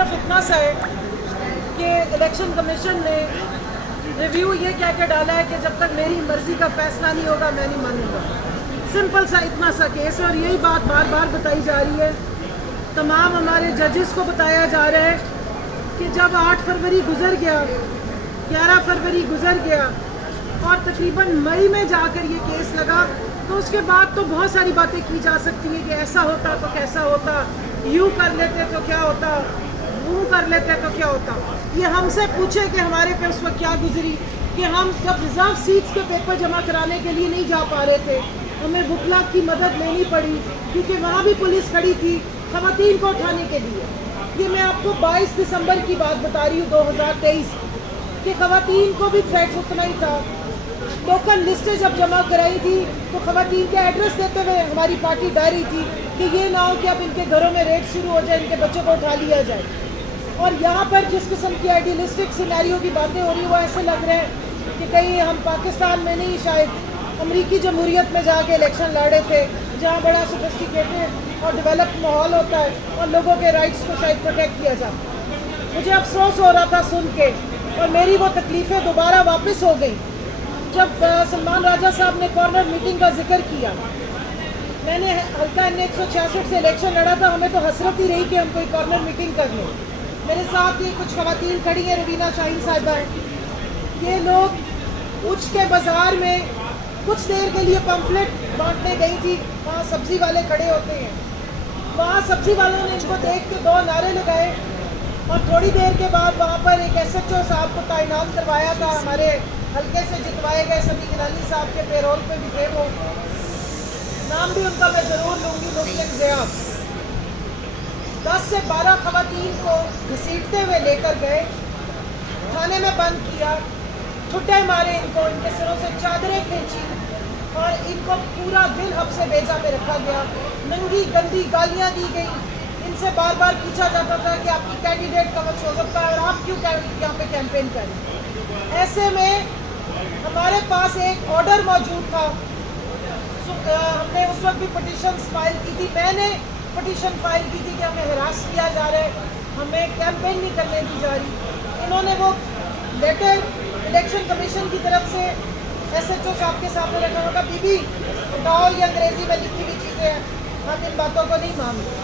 صرف اتنا سا ہے کہ الیکشن کمیشن نے ریویو یہ کہہ کے ڈالا ہے کہ جب تک میری مرضی کا فیصلہ نہیں ہوگا میں نہیں مانوں گا. سمپل سا اتنا سا کیس ہے اور یہی بات بار بار بتائی جا رہی ہے. تمام ہمارے ججز کو بتایا جا رہا ہے کہ جب 8 فروری گزر گیا، 11 فروری گزر گیا اور تقریباً مئی میں جا کر یہ کیس لگا، تو اس کے بعد تو بہت ساری باتیں کی جا سکتی ہیں کہ ایسا ہوتا تو کیسا ہوتا، یوں کر لیتے تو کیا ہوتا، وہ کر لیتے تو کیا ہوتا. یہ ہم سے پوچھے کہ ہمارے پہ اس وقت کیا گزری کہ ہم جب ریزرو سیٹس کے پیپر جمع کرانے کے لیے نہیں جا پا رہے تھے، ہمیں وکلا کی مدد لینی پڑی کیونکہ وہاں بھی پولیس کھڑی تھی خواتین کو اٹھانے کے لیے. یہ میں آپ کو 22 دسمبر کی بات بتا رہی ہوں 2023 کہ خواتین کو بھی تھریٹ اتنا ہی تھا. ٹوکن لسٹیں جب جمع کرائی تھی تو خواتین کے ایڈریس دیتے ہوئے ہماری پارٹی ڈر رہی تھی کہ یہ نہ ہو کہ اب ان کے گھروں میں ریڈ شروع ہو جائے، ان کے بچوں کو اٹھا لیا جائے. اور یہاں پر جس قسم کی آئیڈیلسٹک سینیریو کی باتیں ہو رہی ہیں وہ ایسے لگ رہے ہیں کہ کہیں ہم پاکستان میں نہیں شاید امریکی جمہوریت میں جا کے الیکشن لڑے تھے جہاں بڑا سوفسٹیکیٹڈ اور ڈیولپڈ ماحول ہوتا ہے اور لوگوں کے رائٹس کو شاید پروٹیکٹ کیا جاتا ہے. مجھے افسوس ہو رہا تھا سن کے اور میری وہ تکلیفیں دوبارہ واپس ہو گئیں جب سلمان راجہ صاحب نے کارنر میٹنگ کا ذکر کیا. میں نے حلقہ N 166 سے الیکشن لڑا تھا، ہمیں تو حسرت ہی رہی کہ ہم کوئی کارنر میٹنگ کر لیں. میرے ساتھ یہ کچھ خواتین کھڑی ہیں، روینہ شاہین صاحبہ ہیں. یہ لوگ اچ کے بازار میں کچھ دیر کے لیے پمفلٹ بانٹنے گئی تھی، وہاں سبزی والے کھڑے ہوتے ہیں. وہاں سبزی والوں نے ان کو دیکھ کے 2 نعرے لگائے اور تھوڑی دیر کے بعد وہاں پر ایک SHO صاحب کو تعینات کروایا تھا. ہمارے حلقے سے جتوائے گئے سبھی جلالی صاحب کے پیرول پہ بھی تھے، وہ نام بھی ان کا میں ضرور لوں گی، مسلم ضیاء. 10 سے 12 خواتین کو گھسیٹتے ہوئے لے کر گئے، تھانے میں بند کیا، ٹھڈے مارے ان کو، ان کے سروں سے چادریں کھینچی اور ان کو پورا دن حبس بیضا میں رکھا گیا. ننگی گندی گالیاں دی گئی. ان سے بار بار پوچھا جاتا تھا کہ آپ کی کینڈیڈیٹ کا وقت ہو سکتا ہے اور آپ کیوں یہاں پہ کیمپین کریں. ایسے میں ہمارے پاس ایک آرڈر موجود تھا. ہم نے اس وقت بھی پٹیشنز فائل کی تھی، میں نے پٹیشن فائل کی تھی کہ ہمیں ہراس کیا جا رہا ہے، ہمیں کیمپین نہیں کرنے دی جا رہی. انہوں نے وہ لیٹر الیکشن کمیشن کی طرف سے SHO صاحب کے سامنے رکھا ہوگا، بی بی اٹھاؤ، یہ انگریزی میں لکھی ہوئی چیزیں ہیں، ہم ان باتوں کو نہیں مانتے.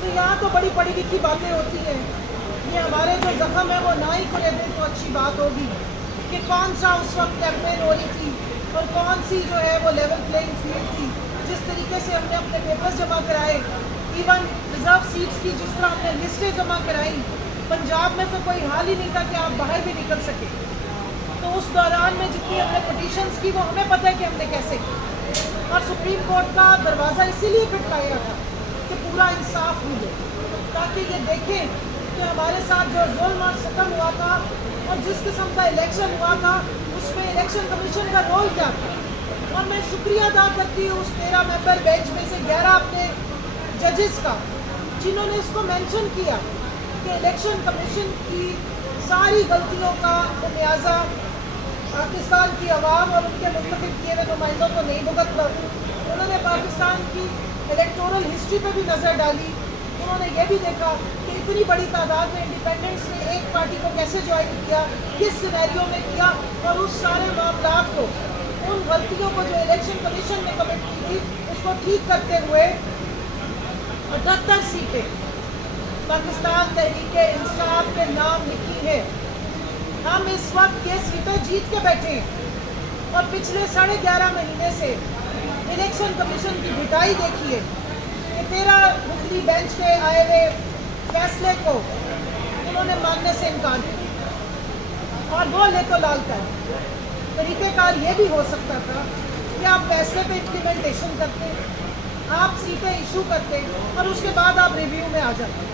تو یہاں تو بڑی پڑھی لکھی باتیں ہوتی ہیں. یہ ہمارے جو زخم ہے وہ نہ ہی کھلے دیں تو اچھی بات ہوگی کہ کون سا اس وقت کیمپین ہو رہی تھی اور کون سی جو ہے وہ لیول پلینگ فیلڈ تھی. جس طریقے سے ہم نے اپنے پیپرز جمع کرائے، ایون ریزرو سیٹس کی جس طرح ہم نے لسٹیں جمع کرائیں، پنجاب میں تو کوئی حال ہی نہیں تھا کہ آپ باہر بھی نکل سکے. تو اس دوران میں جتنی ہم نے پٹیشنز کی وہ ہمیں پتہ ہے کہ ہم نے کیسے کی. اور سپریم کورٹ کا دروازہ اسی لیے کھٹکایا تھا کہ پورا انصاف ملے، تاکہ یہ دیکھیں کہ ہمارے ساتھ جو ظلم اور ستم ہوا تھا اور جس قسم کا الیکشن ہوا تھا اس میں الیکشن کمیشن کا رول کیا تھا. اور میں شکریہ ادا کرتی ہوں اس 13 ممبر بینچ میں سے 11 اپنے ججز کا جنہوں نے اس کو مینشن کیا کہ الیکشن کمیشن کی ساری غلطیوں کا خمیازہ پاکستان کی عوام اور ان کے منتخب کیے ہوئے نمائندوں کو نہیں بھگتنا. انہوں نے پاکستان کی الیکٹورل ہسٹری پہ بھی نظر ڈالی. انہوں نے یہ بھی دیکھا کہ اتنی بڑی تعداد میں انڈیپینڈنٹس نے ایک پارٹی کو کیسے جوائن کیا، کس سینیریو میں کیا، اور اس سارے معاملات کو، ان غلطیوں کو جو الیکشن کمیشن نے کمٹ کی تھی اس کو ٹھیک کرتے ہوئے 78 سیٹیں پاکستان تحریک انصاف کے نام لکھی ہیں. ہم اس وقت یہ سیٹیں جیت کے بیٹھے ہیں اور پچھلے 11.5 مہینے سے الیکشن کمیشن کی بھٹائی دیکھیے کہ 13 رکنی بینچ کے آئے ہوئے فیصلے کو انہوں نے ماننے سے انکار کیا اور وہ لے تو لال کر. طریقہ کار یہ بھی ہو سکتا تھا کہ آپ فیصلے پہ امپلیمنٹیشن کرتے، آپ سیٹیں ایشو کرتے اور اس کے بعد آپ ریویو میں آ جاتے.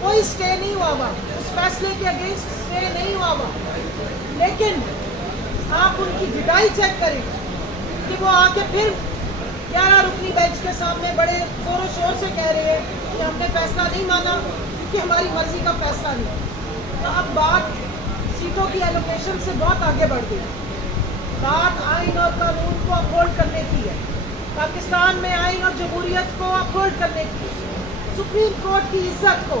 کوئی سٹے نہیں ہوا ہوا، اس فیصلے کے اگینسٹ سٹے نہیں ہوا ہوا، لیکن آپ ان کی بھٹائی چیک کریں کہ وہ آ کے پھر 11 رکنی بینچ کے سامنے بڑے زور و شور سے کہہ رہے ہیں کہ ہم نے فیصلہ نہیں مانا کیونکہ ہماری مرضی کا فیصلہ نہیں. تو اب بات سیٹوں کی ایلوکیشن سے بہت آگے بڑھ گئی. بات آئین اور قانون کو اپہولڈ کرنے کی ہے، پاکستان میں آئین اور جمہوریت کو اپہولڈ کرنے کی، سپریم کورٹ کی عزت کو،